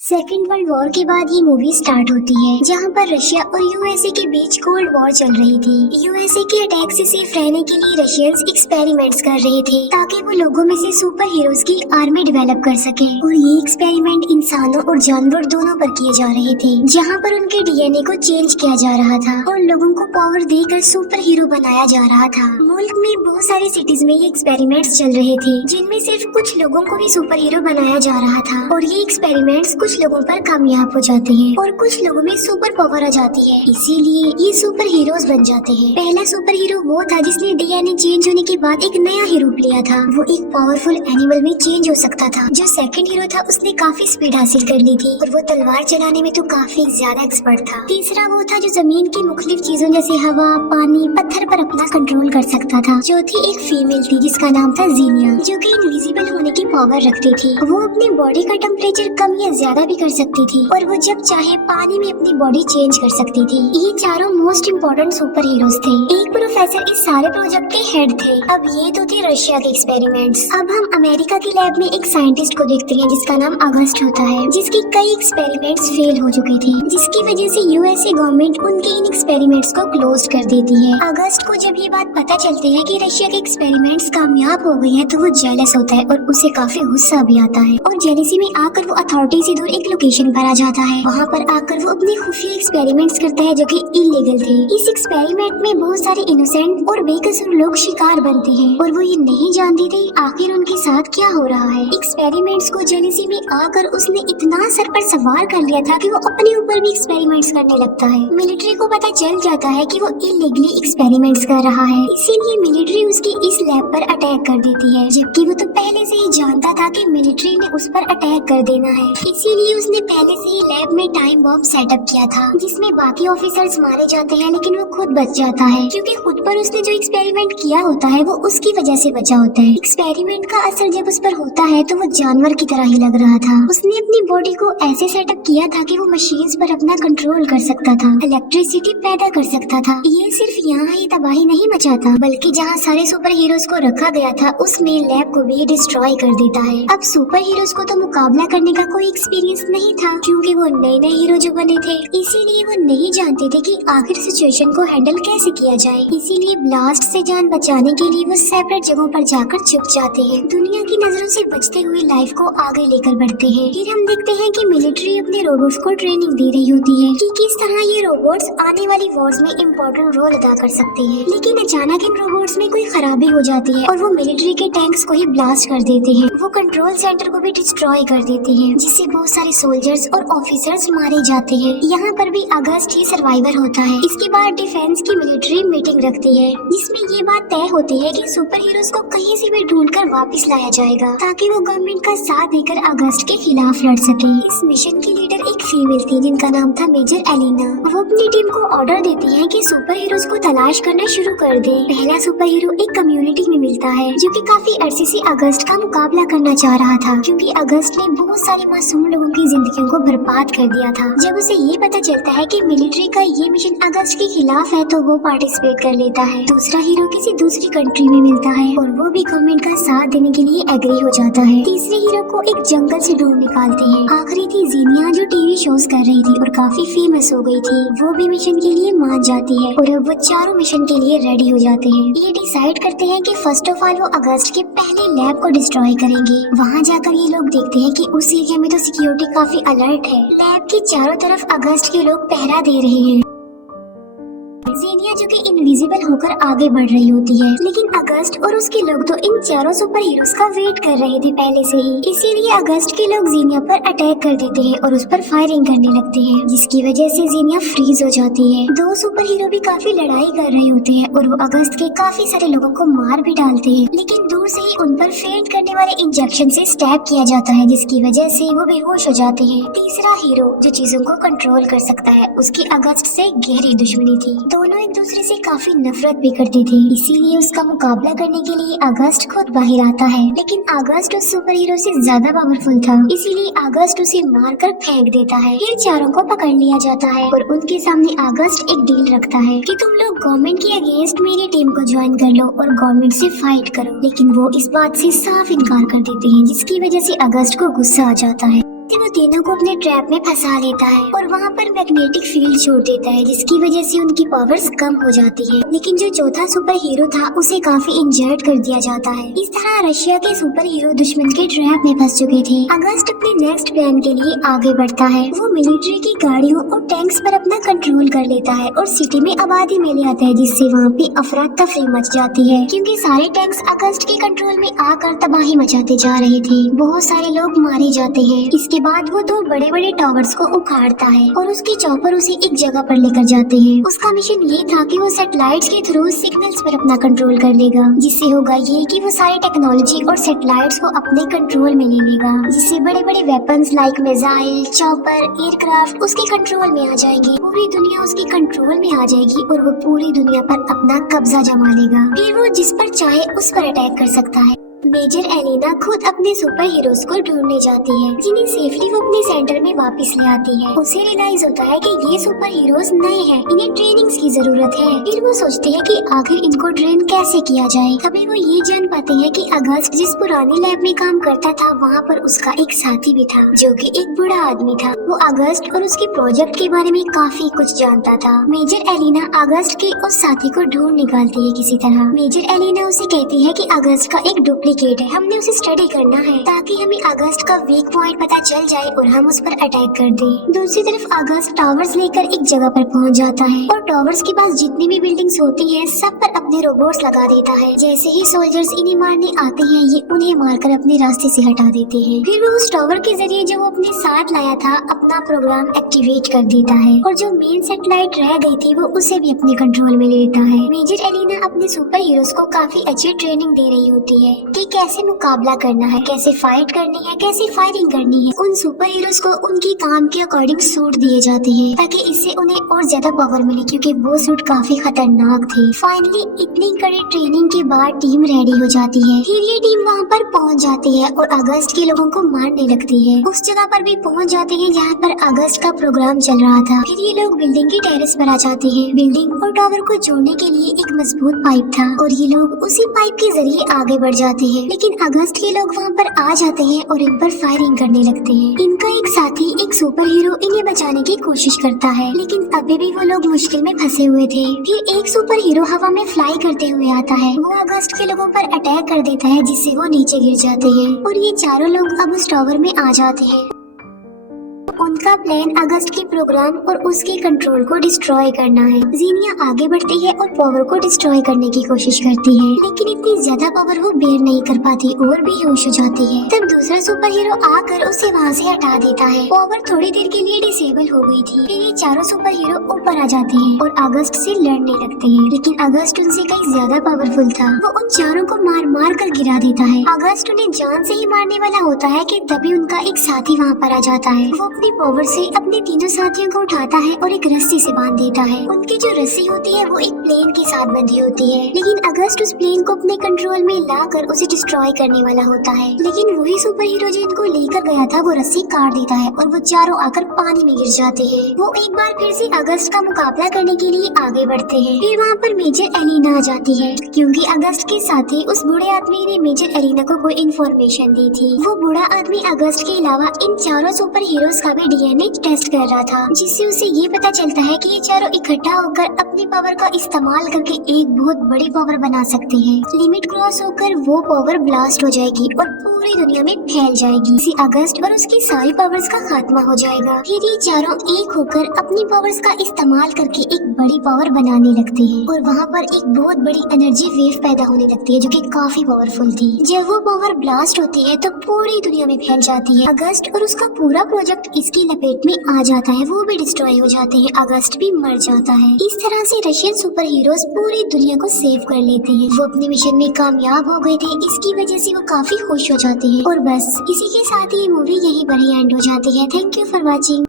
Second world war के बाद ये मूवी स्टार्ट होती है जहाँ पर रशिया और यूएसए के बीच कोल्ड वॉर चल रही थी। यूएसए के अटैक से सेफ रहने के लिए रशियंस एक्सपेरिमेंट्स कर रहे थे ताकि वो लोगों में से सुपर हीरोज की आर्मी डेवलप कर सके। और ये एक्सपेरिमेंट इंसानों और जानवर दोनों पर किए जा रहे थे, जहाँ पर उनके डीएनए को चेंज किया जा रहा था और लोगों को पावर देकर सुपर हीरो बनाया जा रहा था। मुल्क में बहुत सारी सिटीज में ये एक्सपेरिमेंट्स चल रहे थे, जिनमें सिर्फ कुछ लोगों को भी सुपर हीरो बनाया जा रहा था। और ये एक्सपेरिमेंट्स कुछ लोगों पर कामयाब हो जाते हैं और कुछ लोगों में सुपर पावर आ जाती है, इसीलिए ये सुपर हीरोज बन जाते हैं। पहला सुपर हीरो वो था जिसने डीएनए चेंज होने के बाद एक नया ही रूप लिया था। वो एक पावरफुल एनिमल में चेंज हो सकता था। जो सेकंड हीरो था उसने काफी स्पीड हासिल कर ली थी और वो तलवार चलाने में तो काफी ज्यादा एक्सपर्ट था। तीसरा वो था जो जमीन की मुख्तलिफ चीजों जैसे हवा, पानी, पत्थर पर अपना कंट्रोल कर सकता था। चौथी एक फीमेल थी जिसका नाम था जीनिया, जो कि इनविजिबल होने की पावर रखती थी। वो अपनी बॉडी का टेम्परेचर कम या ज्यादा भी कर सकती थी और वो जब चाहे पानी में अपनी बॉडी चेंज कर सकती थी। ये चारों मोस्ट इम्पोर्टेंट सुपर हीरोज थे। एक प्रोफेसर इस सारे प्रोजेक्ट के हेड थे। अब ये तो थे रशिया के एक्सपेरिमेंट्स। अब हम अमेरिका की लैब में एक साइंटिस्ट को देखते हैं जिसका नाम अगस्ट होता है, जिसकी कई एक्सपेरिमेंट्स फेल हो चुके थे, जिसकी वजह से यूएसए गवर्नमेंट उनके इन एक्सपेरिमेंट्स को क्लोज कर देती है। अगस्त को जब ये बात पता चलती है कि रशिया के एक्सपेरिमेंट्स कामयाब हो गए हैं तो वो जेलस होता है और उसे काफी गुस्सा भी आता है और जेलसी में आकर वो अथॉरिटी से दूर एक लोकेशन पर आ जाता है। वहाँ पर आकर वो अपने खुफिया एक्सपेरिमेंट्स करता है जो कि इलीगल थे। इस एक्सपेरिमेंट में बहुत सारे इनोसेंट और बेकसूर लोग शिकार बनते हैं और वो ये नहीं जानते थे आखिर उनके साथ क्या हो रहा है। एक्सपेरिमेंट्स को जेलसी में आकर उसने इतना सर पर सवार कर लिया था कि वो अपने ऊपर भी एक्सपेरिमेंट्स करने लगता है। मिलिट्री को पता चल जाता है कि वो इलीगली एक्सपेरिमेंट्स कर रहा है, इसीलिए मिलिट्री उसकी इस लैब पर अटैक कर देती है, जबकि वो तो पहले से ही जानता था कि मिलिट्री ने उस पर अटैक कर देना है। इसीलिए उसने पहले से ही लैब में टाइम बॉम्ब सेटअप किया था जिसमें बाकी ऑफिसर्स मारे जाते हैं, लेकिन वो खुद बच जाता है क्योंकि खुद पर उसने जो एक्सपेरिमेंट किया होता है वो उसकी वजह से बचा होता है। एक्सपेरिमेंट का असर जब उस पर होता है तो वो जानवर की तरह ही लग रहा था। उसने अपनी बॉडी को ऐसे सेटअप किया था कि वो मशीन्स पर अपना कंट्रोल कर सकता था, इलेक्ट्रिसिटी पैदा कर सकता था। ये सिर्फ यहाँ ही तबाही नहीं मचाता, बल्कि जहाँ सारे सुपर हीरोज को रखा गया था उसमें लैब को भी डिस्ट्रॉय कर देता है। अब सुपर हीरोज को तो मुकाबला करने का कोई एक्सपीरियंस नहीं था क्योंकि वो नए नए हीरो जो बने थे, इसीलिए वो नहीं जानते थे कि आखिर सिचुएशन को हैंडल कैसे किया जाए। इसीलिए ब्लास्ट से जान बचाने के लिए वो सेपरेट जगहों पर जाकर छुप जाते हैं, दुनिया की नजरों से बचते हुए लाइफ को आगे लेकर बढ़ते हैं। फिर हम देखते हैं कि मिलिट्री अपने रोबोट्स को ट्रेनिंग दे रही होती है कि किस तरह ये रोबोट्स आने वाली वॉर्स में इम्पोर्टेंट रोल अदा कर सकते हैं। लेकिन अचानक इन रोबोट्स में कोई खराबी हो जाती है और वो मिलिट्री के टैंक्स को ही ब्लास्ट कर देते हैं। वो कंट्रोल सेंटर को भी डिस्ट्रॉय कर देते हैं, जिससे बहुत सारे सोल्जर्स और ऑफिसर्स मारे जाते हैं। यहाँ पर भी अगस्त ही सर्वाइवर होता है। इसके बाद डिफेंस की मिलिट्री मीटिंग रखती है जिसमें ये बात तय होती है कि सुपर हीरोज को कहीं से भी ढूंढकर वापस लाया जाएगा ताकि वो गवर्नमेंट का साथ देकर अगस्त के खिलाफ लड़ सके। इस मिशन की लीडर एक फीमेल थी जिनका नाम था मेजर एलिना। वो अपनी टीम को ऑर्डर देती है कि सुपर हीरोज को तलाश करना शुरू कर दे। पहला सुपर हीरो एक कम्युनिटी में मिलता है जो कि काफी अरसे से अगस्त का मुकाबला करना चाह रहा था क्योंकि अगस्त ने बहुत सारे मासूम लोगों की जिंदगियों को बर्बाद कर दिया था। जब उसे ये पता चलता है कि मिलिट्री का ये मिशन अगस्त के खिलाफ है तो वो पार्टिसिपेट कर लेता है। दूसरा हीरो किसी दूसरी कंट्री में मिलता है और वो भी गवर्नमेंट का साथ देने के लिए एग्री हो जाता है। तीसरे हीरो को एक जंगल से ढूंढ निकालते हैं। आखिरी थी जीनिया जो टीवी शोज कर रही थी और काफी फेमस हो गई थी। वो भी मिशन के लिए मान जाती है और अब वो चारों मिशन के लिए रेडी हो जाते हैं। ये डिसाइड करते हैं कि फर्स्ट ऑफ ऑल वो अगस्त के पहले लैब को डिस्ट्रॉय करेंगे। वहाँ जाकर ये लोग देखते हैं कि उस एरिया में तो सिक्योरिटी काफी अलर्ट है। लैब के चारों तरफ अगस्त के लोग पहरा दे रहे हैं। जीनिया जो कि इनविजिबल होकर आगे बढ़ रही होती है, लेकिन अगस्त और उसके लोग तो इन चारों सुपर हीरोज का वेट कर रहे थे पहले से ही। इसीलिए अगस्त के लोग जीनिया पर अटैक कर देते हैं और उस पर फायरिंग करने लगते हैं, जिसकी वजह से जीनिया फ्रीज हो जाती है। दो सुपर हीरो भी काफी लड़ाई कर रहे होते हैं और वो अगस्त के काफी सारे लोगों को मार भी डालते हैं, लेकिन दूर से ही उन पर फेंट करने वाले इंजेक्शन से स्टैब किया जाता है, जिसकी वजह से वो बेहोश हो जाते हैं। तीसरा हीरो जो चीजों को कंट्रोल कर सकता है, उसकी अगस्त से गहरी दुश्मनी थी। दोनों एक दूसरे से काफी नफरत भी करते थे, इसीलिए उसका मुकाबला करने के लिए अगस्त खुद बाहर आता है। लेकिन अगस्त उस सुपर हीरो से ज्यादा पावरफुल था, इसीलिए अगस्त उसे मारकर फेंक देता है। फिर चारों को पकड़ लिया जाता है और उनके सामने अगस्त एक डील रखता है कि तुम लोग गवर्नमेंट के अगेंस्ट मेरी टीम को ज्वाइन कर लो और गवर्नमेंट से फाइट करो। लेकिन वो इस बात से साफ इनकार कर देते हैं, जिसकी वजह से अगस्त को गुस्सा आ जाता है। वो तीनों को अपने ट्रैप में फंसा लेता है और वहाँ पर मैग्नेटिक फील्ड छोड़ देता है, जिसकी वजह से उनकी पावर्स कम हो जाती है। लेकिन जो चौथा सुपर हीरो था उसे काफी इंजर्ड कर दिया जाता है। इस तरह रशिया के सुपर हीरो दुश्मन के ट्रैप में फंस चुके थे। अगस्त अपने नेक्स्ट प्लान के लिए आगे बढ़ता है। वो मिलिट्री की गाड़ियों और टैंक्स पर अपना कंट्रोल कर लेता है और सिटी में आबादी में ले आता है, जिससे वहाँ पे अफरा तफरी मच जाती है, क्योंकि सारे टैंक्स अगस्त के कंट्रोल में आकर तबाही मचाते जा रहे थे। बहुत सारे लोग मारे जाते हैं। इसके बाद वो दो बड़े बड़े टावर्स को उखाड़ता है और उसके चॉपर उसे एक जगह पर लेकर जाते हैं। उसका मिशन ये था कि वो सैटेलाइट्स के थ्रू सिग्नल्स पर अपना कंट्रोल कर लेगा, जिससे होगा ये कि वो सारी टेक्नोलॉजी और सैटेलाइट्स को अपने कंट्रोल में ले लेगा, जिससे बड़े बड़े weapons like missile, chopper, aircraft उसके कंट्रोल में आ जाएगी। पूरी दुनिया उसके कंट्रोल में आ जाएगी और वो पूरी दुनिया पर अपना कब्जा जमा लेगा। फिर वो जिस पर चाहे उस पर अटैक कर सकता है। मेजर एलिना खुद अपने सुपर हीरोज को ढूंढने जाती है, जिन्हें सेफली वो अपने सेंटर में वापस ले आती है। उसे रियलाइज होता है कि ये सुपर हीरोज नए हैं, इन्हें ट्रेनिंग्स की जरूरत है। फिर वो सोचते हैं कि आखिर इनको ट्रेन कैसे किया जाए। तभी वो ये जान पाते हैं कि अगस्त जिस पुराने लैब में काम करता था वहाँ पर उसका एक साथी भी था, जो कि एक बूढ़ा आदमी था। वो अगस्त और उसके प्रोजेक्ट के बारे में काफी कुछ जानता था। मेजर एलिना अगस्त के उस साथी को ढूंढ निकालती है किसी तरह। मेजर एलिना उसे कहती है कि अगस्त का एक डुप्लीकेट है, हमने उसे स्टडी करना है ताकि हमें अगस्त का वीक पॉइंट पता चल जाए और हम उस पर अटैक कर दें। दूसरी तरफ अगस्त टावर्स लेकर एक जगह पर पहुंच जाता है और टावर्स के पास जितनी भी बिल्डिंग्स होती हैं सब पर अपने रोबोट्स लगा देता है। जैसे ही सोल्जर्स इन्हें मारने आते हैं ये उन्हें मारकर अपने रास्ते से हटा देते हैं। फिर वो उस टावर के जरिए जो वो अपने साथ लाया था अपना प्रोग्राम एक्टिवेट कर देता है और जो मेन सैटेलाइट रह गई थी वो उसे भी अपने कंट्रोल में ले लेता है। मेजर एलिना अपने सुपर हीरोज को काफी अच्छी ट्रेनिंग दे रही होती है कि कैसे मुकाबला करना है, कैसे फाइट करनी है, कैसे फायरिंग करनी है। उन सुपर हीरोज को उनकी काम के अकॉर्डिंग सूट दिए जाते हैं ताकि इससे उन्हें और ज्यादा पावर मिले, क्योंकि वो सूट काफी खतरनाक थे। फाइनली इतनी कड़ी ट्रेनिंग के बाद टीम रेडी हो जाती है। फिर ये टीम वहाँ पर पहुँच जाती है और अगस्त के लोगों को मारने लगती है। उस जगह पर भी पहुँच जाते हैं जहाँ पर अगस्त का प्रोग्राम चल रहा था। फिर ये लोग बिल्डिंग की टेरेस पर आ जाते हैं। बिल्डिंग और टावर को जोड़ने के लिए एक मजबूत पाइप था और ये लोग उसी पाइप के जरिए आगे बढ़ जाते हैं। लेकिन अगस्त के लोग वहाँ पर आ जाते हैं और इन पर फायरिंग करने लगते हैं। इनका एक साथी एक सुपर हीरो इन्हें बचाने की कोशिश करता है, लेकिन अभी भी वो लोग मुश्किल में फंसे हुए थे। फिर एक सुपर हीरो हवा में फ्लाई करते हुए आता है। वो अगस्त के लोगों पर अटैक कर देता है, जिससे वो नीचे गिर जाते हैं और ये चारों लोग अब उस टावर में आ जाते हैं। उनका प्लान अगस्त के प्रोग्राम और उसके कंट्रोल को डिस्ट्रॉय करना है। जीनिया आगे बढ़ती है और पावर को डिस्ट्रॉय करने की कोशिश करती है, लेकिन इतनी ज्यादा पावर वो बेयर नहीं कर पाती और बेहोश हो जाती है। तब दूसरा सुपर हीरो आकर उसे वहाँ से हटा देता है। पावर थोड़ी देर के लिए डिसेबल हो गई थी। फिर ये चारों सुपर हीरो ऊपर आ जाते हैं और अगस्त से लड़ने लगते हैं, लेकिन अगस्त उनसे कहीं ज्यादा पावरफुल था। वो उन चारों को मार मार कर गिरा देता है। अगस्त उन्हें जान से ही मारने वाला होता है कि तभी उनका एक साथी वहाँ पर आ जाता है। वो अपनी पावर से अपने तीनों साथियों को उठाता है और एक रस्सी से बांध देता है। उनकी जो रस्सी होती है वो एक प्लेन के साथ बंधी होती है, लेकिन अगस्त उस प्लेन को अपने कंट्रोल में लाकर उसे डिस्ट्रॉय करने वाला होता है। लेकिन वही सुपर हीरो जो इनको लेकर गया था वो रस्सी काट देता है और वो चारों आकर पानी में गिर जाते हैं। वो एक बार फिर से अगस्त का मुकाबला करने के लिए आगे बढ़ते हैं। फिर वहाँ पर मेजर एलिना आ जाती है, क्योंकि अगस्त के साथी उस बूढ़े आदमी ने मेजर एलिना को कोई इन्फॉर्मेशन दी थी। वो बूढ़ा आदमी अगस्त के अलावा इन चारों सुपर हीरोज का भी डीएनए टेस्ट कर रहा था, जिससे उसे ये पता चलता है कि ये चारों इकट्ठा होकर अपनी पावर का इस्तेमाल करके एक बहुत बड़ी पावर बना सकते हैं। लिमिट क्रॉस होकर वो पावर ब्लास्ट हो जाएगी और पूरी दुनिया में फैल जाएगी। इसी अगस्त और उसकी सारी पावर्स का खात्मा हो जाएगा। फिर ये चारों एक होकर अपनी पावर्स का इस्तेमाल करके एक बड़ी पावर बनाने लगते हैं और वहाँ पर एक बहुत बड़ी एनर्जी वेव पैदा होने लगती है, जो कि काफी पावरफुल थी। जब वो पावर ब्लास्ट होती है तो पूरी दुनिया में फैल जाती है। अगस्त और उसका पूरा प्रोजेक्ट इसकी लपेट में आ जाता है। वो भी डिस्ट्रॉय हो जाते हैं। अगस्त भी मर जाता है। इस तरह से रशियन सुपर हीरोज पूरी दुनिया को सेव कर लेते हैं। वो अपने मिशन में कामयाब हो गए थे, इसकी वजह से वो काफी खुश हो जाते हैं। और बस इसी के साथ ये मूवी यहीं पर ही एंड हो जाती है। Thank you for watching.